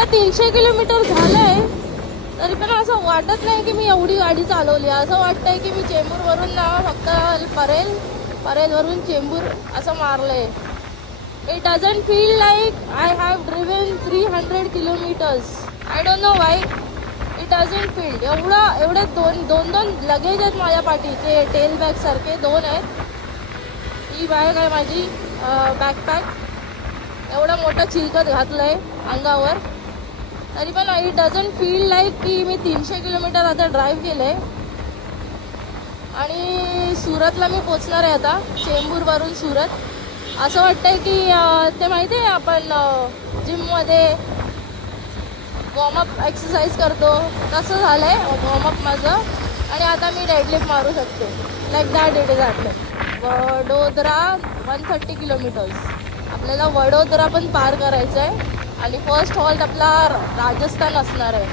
एवढं 300 किलोमीटर झालंय तरी पण असं वाटत नाही की मी एवढी गाडी चालवली. असं वाटतंय की मी चेंबूरवरून ना फक्त परेलवरून चेंबूर असं मारलंय. It doesn't feel like I have driven 300 kilometres. I don't know why it doesn't feel. एवढे दोन लगेज आहेत माझ्या पाठी, ते टेल बॅग सारखे 2 आहेत. ही बॅग आहे माझी बॅकपॅक. एवढं मोठं चिलकत घातलंय अंगावर तरी पण इट डझंट फील लाईक की मी 300 किलोमीटर आता ड्राईव्ह केलंय. आणि सुरतला मी पोचणार आहे आता, चेंबूरवरून सुरत. असं वाटतंय की ते माहिती आहे आपण जिममध्ये वॉर्मअप एक्सरसाइज करतो तसं झालंय वॉर्मअप माझं. आणि आता मी डेडलिफ्ट मारू शकते. Like that it is at. Vadodara 130 kilometres. आपल्याला वडोदरा पण पार करायचं आहे आणि फर्स्ट हॉल्ट आपला राजस्थान असणार आहे.